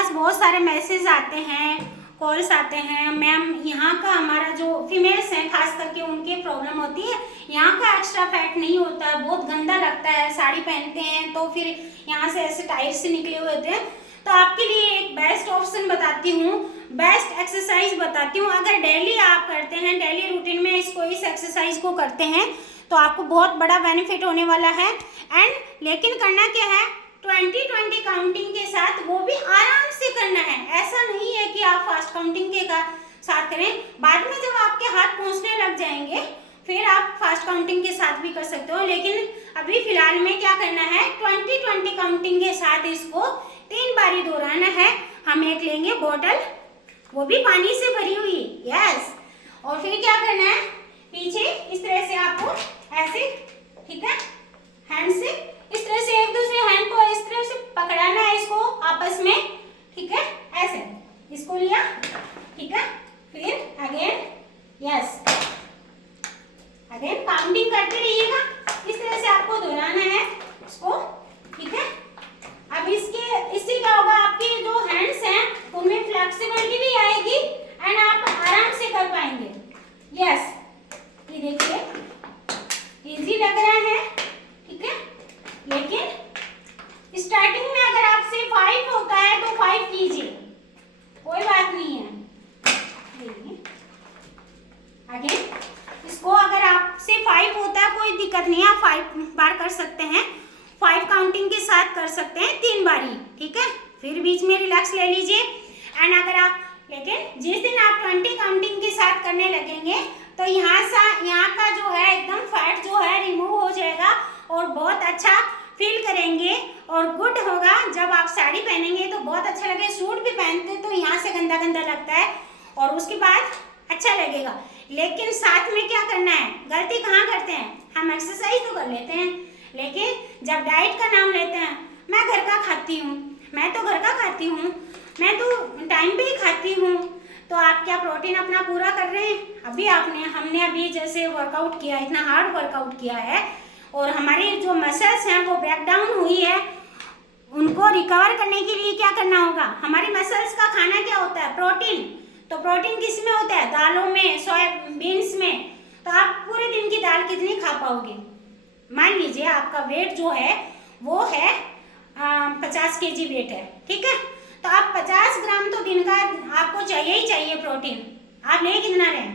पास बहुत सारे मैसेज आते हैं, कॉल्स आते हैं, मैम यहाँ का हमारा जो फीमेल्स हैं खास करके उनकी प्रॉब्लम होती है, यहाँ का एक्स्ट्रा फैट नहीं होता है, बहुत गंदा लगता है, साड़ी पहनते हैं तो फिर यहाँ से ऐसे टाइट से निकले हुए होते हैं। तो आपके लिए एक बेस्ट ऑप्शन बताती हूँ, बेस्ट एक्सरसाइज बताती हूँ। अगर डेली आप करते हैं, डेली रूटीन में इस एक्सरसाइज को करते हैं तो आपको बहुत बड़ा बेनिफिट होने वाला है। एंड लेकिन करना क्या है, 20-20 काउंटिंग के साथ, वो भी आराम से करना है। ऐसा नहीं है कि आप फास्ट काउंटिंग के साथ करें, बाद में जब आपके हाथ पहुंचने लग जाएंगे फिर आप फास्ट काउंटिंग के साथ भी कर सकते हो। लेकिन अभी फिलहाल में क्या करना है, 20-20 काउंटिंग के साथ इसको 3 बारी दोहराना है। हम एक लेंगे बोतल, वो भी पानी से भरी हुई, यस। और फिर क्या करना है, पीछे इस तरह से आपको ऐसे, ठीक है, हैंड से इस तरह से एक दूसरे हैंड को इस तरह से पकड़ाना है, इसको आपस में, ठीक है, ऐसे इसको लिया, ठीक है, फिर अगेन, यस, अगेन काउंटिंग करते रहिएगा। इस तरह से आपको दोहराना है इसको, ठीक है। अब इससे क्या होगा, आपके जो हैंड्स हैं उनमें फ्लेक्सिबिलिटी भी आएगी एंड आप आराम से कर पाएंगे, यस। ये देखिए इजी लग रहा है, ठीक है, लेकिन स्टार्टिंग में अगर आपसे 5 होता है तो 5 कीजिए, कोई बात नहीं है। अगेन इसको अगर आपसे 5 होता है कोई दिक्कत नहीं है, आप 5 बार कर सकते हैं, 5 काउंटिंग के साथ कर सकते हैं 3 बारी, ठीक है। फिर बीच में रिलैक्स ले लीजिए। एंड अगर आप, लेकिन जिस दिन आप 20 काउंटिंग के साथ करने लगेंगे तो यहाँ का जो है एकदम फैट जो है रिमूव हो जाएगा और बहुत अच्छा फील करेंगे और गुड होगा। जब आप साड़ी पहनेंगे तो बहुत अच्छा लगे, सूट भी पहनते तो यहाँ से गंदा गंदा लगता है और उसके बाद अच्छा लगेगा। लेकिन साथ में क्या करना है, गलती कहाँ करते हैं, हम एक्सरसाइज तो कर लेते हैं लेकिन जब डाइट का नाम लेते हैं, मैं घर का खाती हूँ, मैं तो घर का खाती हूँ, मैं तो टाइम पे ही खाती हूँ, तो आप क्या प्रोटीन अपना पूरा कर रहे हैं? हमने अभी जैसे वर्कआउट किया, इतना हार्ड वर्कआउट किया है और हमारी जो मसल्स हैं वो ब्रेक डाउन हुई है, उनको रिकवर करने के लिए क्या करना होगा, हमारी मसल्स का खाना क्या होता है, प्रोटीन। तो प्रोटीन किस में होता है, दालों में, सोयाबीन्स में। तो आप पूरे दिन की दाल कितनी खा पाओगे? मान लीजिए आपका वेट जो है वो है 50 kg वेट है, ठीक है, तो आप 50 ग्राम तो दिन का आपको चाहिए ही चाहिए प्रोटीन। आप ले कितना रहे,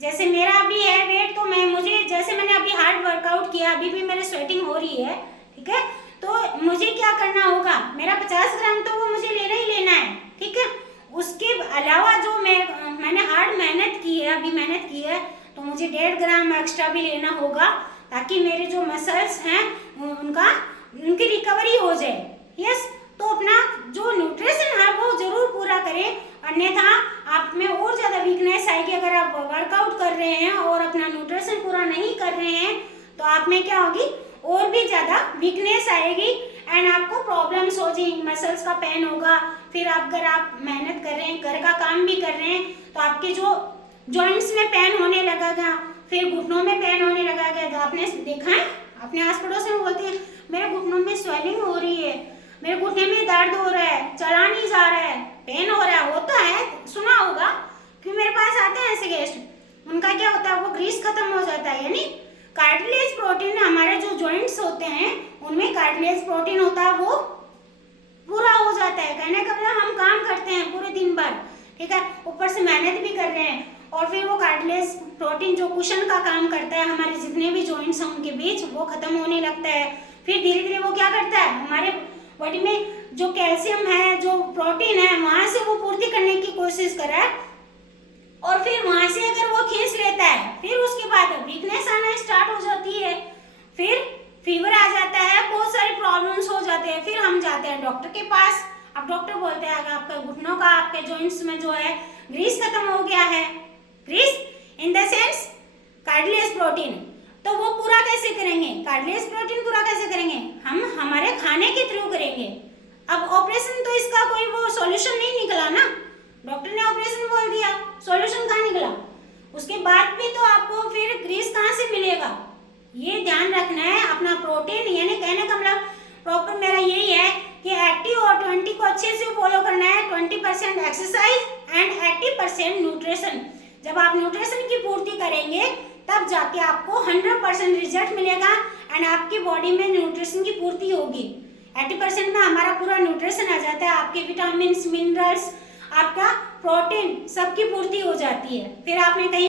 जैसे मेरा अभी है वेट, तो मुझे जैसे मैंने अभी हार्ड वर्कआउट किया, अभी भी मेरी स्वेटिंग हो रही है, ठीक है, तो मुझे क्या करना होगा, मेरा 50 ग्राम तो वो मुझे लेना ही लेना है, ठीक है। उसके अलावा जो मैंने हार्ड मेहनत की है, अभी मेहनत की है, तो मुझे 1.5 ग्राम एक्स्ट्रा भी लेना होगा ताकि मेरे जो मसल्स हैं उनकी रिकवरी हो जाए, यस। तो अपना जो न्यूट्रिशन है वो जरूर पूरा करें, अन्यथा आप में और ज़्यादा वीकनेस आएगी। अगर आप वर्कआउट कर रहे हैं और अपना न्यूट्रिशन पूरा नहीं कर रहे हैं तो आप में क्या होगी, और भी ज़्यादा वीकनेस आएगी एंड आपको प्रॉब्लम्स हो जाएंगी, मसल्स का पेन होगा। फिर अगर आप मेहनत कर रहे हैं, घर का काम भी कर रहे हैं, तो आपके जो जॉइंट्स में पेन होने लगेगा, फिर घुटनों में पेन होने लगेगा। तो आपने देखा है, अपने आस पड़ोस में बोलते हैं मेरे घुटनों में स्वेलिंग हो रही है, मेरे घुटने में दर्द हो रहा है, चला नहीं जा रहा है, पेन हो रहा है, होता है, सुना होगा कि मेरे पास आते हैं ऐसे गेस्ट, उनका क्या होता है, वो ग्रीस खत्म हो जाता है, यानी कार्टिलेज प्रोटीन, हमारे जो जॉइंट्स होते हैं उनमें कार्टिलेज प्रोटीन होता है, वो पूरा हो जाता है। कहने का मतलब हम काम करते हैं पूरे दिन भर, ठीक है, ऊपर से मेहनत भी कर रहे हैं और फिर वो कार्टिलेज प्रोटीन जो कुशन का काम करता है हमारे जितने भी जॉइंट्स हैं उनके बीच, वो खत्म होने लगता है। फिर धीरे धीरे वो क्या करता है, हमारे बॉडी में जो कैल्शियम है, जो प्रोटीन है, वहां से वो पूर्ति करने की कोशिश कर रहा है और फिर वहां से अगर वो खींच लेता है, फिर उसके बाद वीकनेस आना स्टार्ट हो जाती है, फिर फीवर आ जाता है, बहुत सारे प्रॉब्लम्स हो जाते हैं। फिर हम जाते हैं डॉक्टर के पास। अब डॉक्टर बोलते हैं अगर आपके घुटनों का, आपके जॉइंट्स में जो है ग्रीस खत्म हो गया है, grease in the sense cartilage protein, तो वो पूरा कैसे करेंगे, कार्टिलेज प्रोटीन पूरा कैसे करेंगे, हम हमारे खाने के थ्रू करेंगे। अब ऑपरेशन तो इसका कोई वो सॉल्यूशन नहीं निकला ना, डॉक्टर ने ऑपरेशन बोल दिया, सॉल्यूशन कहाँ निकला, उसके बाद भी तो आपको फिर ग्रीस कहाँ से मिलेगा, ये ध्यान रखना है। अपना प्रोटीन, यानी कहने का मतलब प्रॉपर मेरा यही है कि 80 और 20 को अच्छे से फॉलो 20% एक्सरसाइज एंड 80% न्यूट्रिशन। जब आप न्यूट्रिशन की पूर्ति करेंगे तब जाके आपको 100% रिजल्ट मिलेगा एंड आपकी बॉडी में न्यूट्रिशन की पूर्ति होगी। 80% में हमारा पूरा न्यूट्रिशन आ जाता है, आपके विटामिन मिनरल्स, आपका प्रोटीन सबकी पूर्ति हो जाती है। फिर आपने कहीं